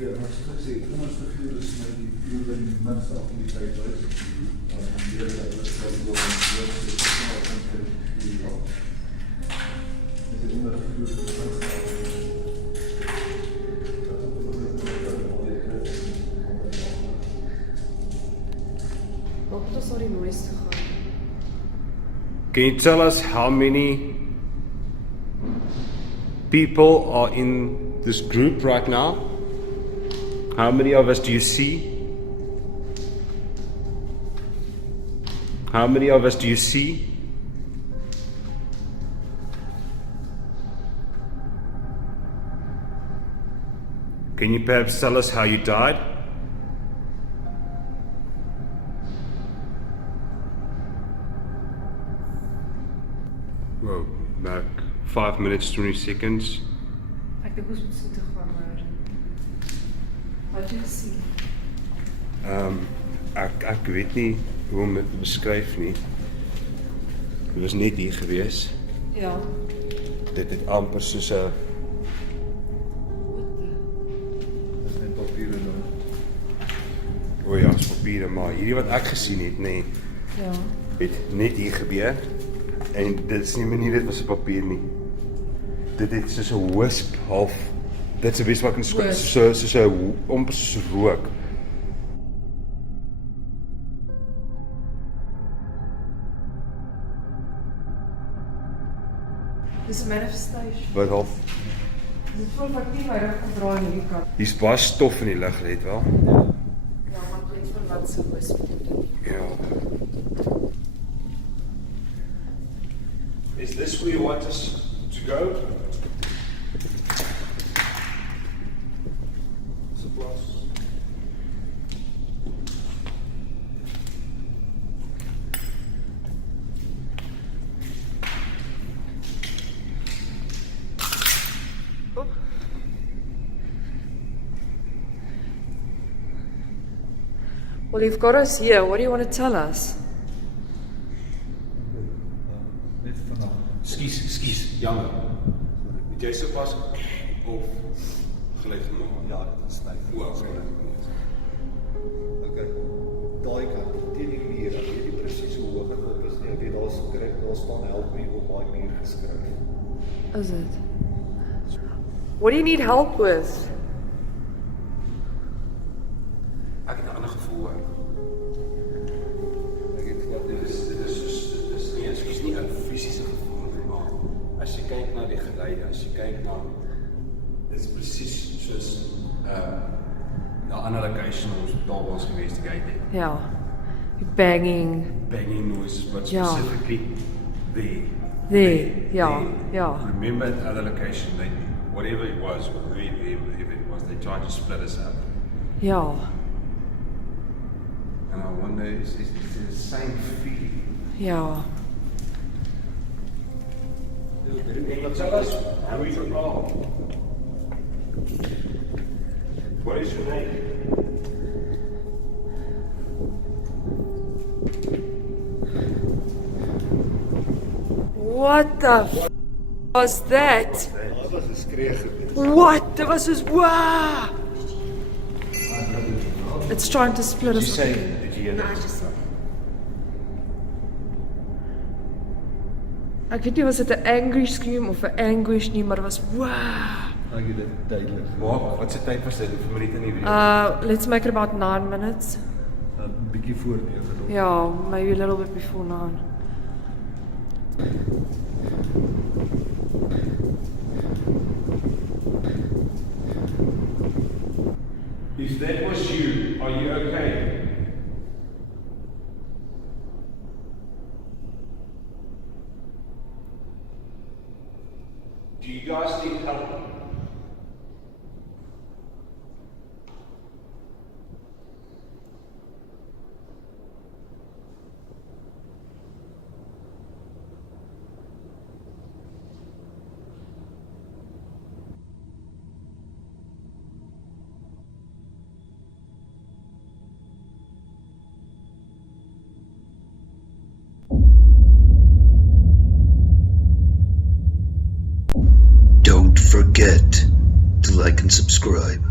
Ja, maar soos ek sê, kom ons vergeet dus met die uur en die minste aktiwiteit uit. En hier dat ons wel door ons woord, so is het nou om te die raad. Is het onder die uur van die minste Wat moet ons naar die noise toe gaan? Can you tell us how many people are in this group right now? How many of us do you see? How many of us do you see? Can you perhaps tell us how you died? Well, like 5 minutes, 20 seconds. Ek dink ons moet so toe gaan, maar wat het jy gesien? Ek weet nie hoe om dit te beskryf nie. Ek was net hier gewees. Ja. Dit het amper soos 'n is net papiere nou. o ja, is papiere, maar hierdie wat ek gesien het, nê, Ja. het net hier gebeur. En dit is nie manier dit was 'n papier nie. Dit het soos 'n wisp half. Dit is 'n bes wat kan soos 'n amper soos rook. Dis 'n manifestation. Wat half. Dit voel wat nie my rug gedraai in hierdie kant. Hier's baie stof in die lug, let wel. Ja, maar ek weet van wat so is. Ja. Is this where you want us to go? Supplies. Well, you've got us here. What do you want to tell us? Net vanaf. Skus, jammer. Het jy sopas of geluid gemaak? Ja, dit is styf. O, okay. Okay. Daai kant teen die muur, ek weet nie presies hoe hoog dit op is nie. Ek weet daar staan help me op daai muur geskryf. Is it? What do you need help with? Ek het 'n ander gevoel hoor. Ek het wat Dit is nie 'n fisiese gevoel nie, maar as jy kyk na die geluide, as jy kyk na dit is presies soos 'n ander location ons daar was gewees die gate. Ja. Banging. Banging noises, but Ja. specifically There. Ja. Ja. Remember at other location, whatever it was, whoever it was, they tried to split us up. Ja. And I wonder, is it the same feeling? Ja. Tell us who you are. What is your name? What the f was that? Daar was 'n skree gewees. What? That was just wow. It's trying to split Did you us. say, did you hear that? Ek weet nie was dit 'n angry scream of 'n anguish nie, maar dit was wow. Ek het dit duidelik. Wat se tyd was dit? Hoeveel minute in die video? Let's make it about 9 minutes. 'n Bietjie voor 9 dalk. Yeah, maybe a little bit before 9. If that was you, are you okay? Do you guys need help? Don't forget to like and subscribe.